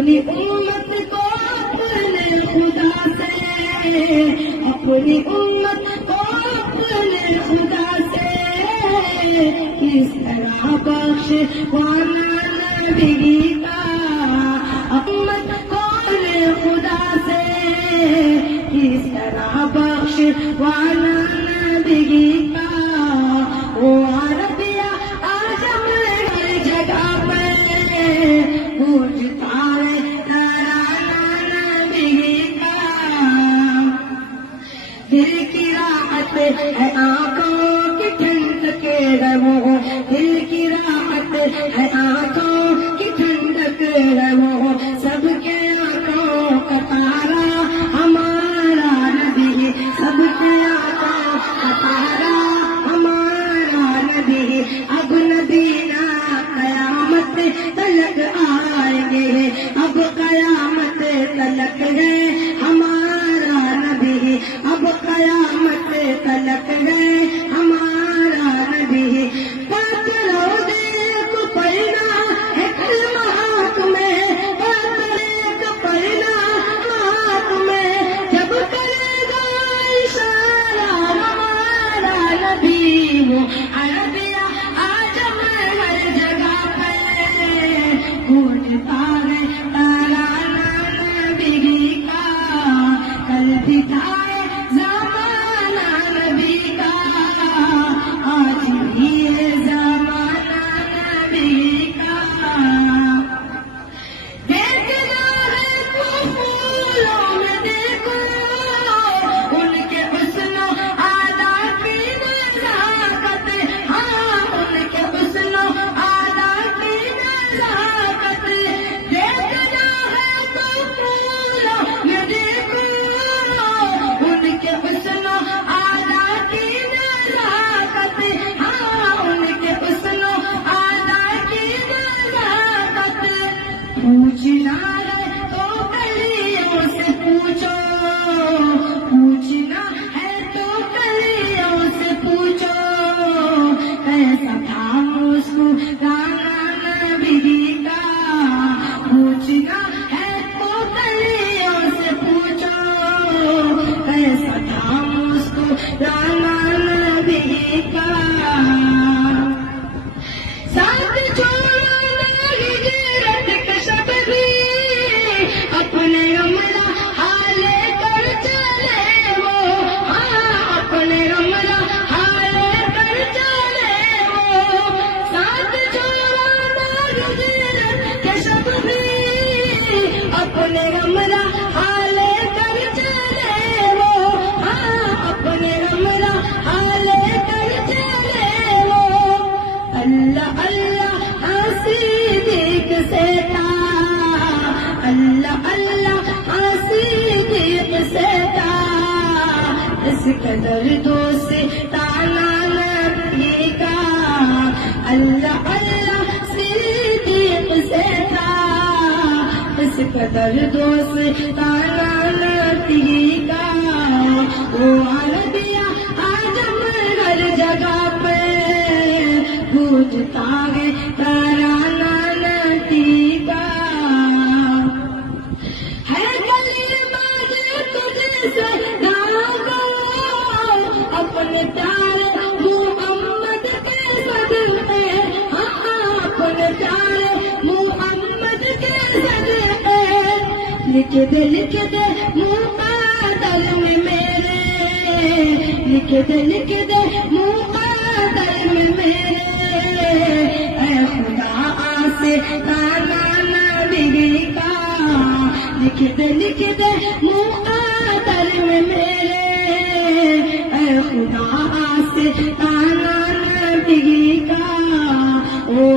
اپنی امت کو اپنے خدا سے، اپنی امت کو اپنے خدا سے کس طرح بخشوانا نبی کا، امت کو اپنے خدا سے کس طرح بخشوانا نبی کا۔ وہ عربیہ آجم ہر جگہ پہ گونجتا ہے ترانہ نبی کا، دل کی راحت ہے آنکھوں کی ٹھنڈک ہے وہ، دل کی راحت ہے آنکھوں کی ٹھنڈک ہے وہ، سب کے آنکھوں کا تارا ہمارا نبی، سب کے آنکھوں کا تارا ہمارا نبی، اب نبینا قیامت تلک آئیں گے، اب قیامت تلک ہے ہمارا نبی، اب قیامت تلک ہے ہمارا نبی۔ بات روزے کو پڑھنا ہے کلمہ ہاتھ میں، بات ایک پڑھنا ہاتھ میں، جب کرے گا اشارہ ہمارا نبی، وہ عربیہ آجم ہر جگہ پہ گونجتا ہے ترانہ نبی کا، کل بھی تھا زمانہ نبی کا، آج بھی ہے زمانہ نبی کا۔ دیکھنا ہے تو پھولوں میں دیکھو ان کے حسن و ادا کی نزاکت، ہاں ان کے حسن و ادا کی نزاکت، دیکھنا ہے تو پھولوں میں دیکھو ان کے حسن و ادا کی نزاکت، ہاں ان کے حسن و ادا کی نزاکت۔ پوچھنا ہے تو گلیوں سے پوچھو، پوچھنا ہے تو گلیوں سے پوچھو، کیسا تھا مسکرانا نبی کا، پوچھنا ہے تو گلیوں سے پوچھو، کیسا تھا مسکرانا نبی کا۔ ساتھ چھوڑو نہ ہجرت کا شب بھی، اپنے عملہ حالے کر چلے وہ، ہاں اپنے عملہ حالے کر چلے وہ، ساتھ چھوڑو نہ ہجرت کا شب بھی، اپنے عملہ حالے کر چلے وہ، ہاں اپنے عملہ حالے کر چلے وہ۔ اللہ اللہ صدیق سے تھا، اللہ اللہ صدیق سے تھا، اس قدر دوستانہ نبی کا، اللہ اللہ صدیق سے تھا، اس قدر دوستانہ نبی کا۔ وہ عربیہ آجم ہر جگہ پہ گونجتا ہے ترانہ نبی کا۔ ہے گلی باز تجھ سے داغو اپنے پیارے محمد کے صدقے، ہاں اپنے پیارے محمد کے صدقے، لکھ دے مقدر میں میرے، لکھ دے مقدر میں میرے، اے خدا آستانہ نبی کا، لکھ دے مقدر میں میرے، اے خدا آستانہ نبی کا۔ وہ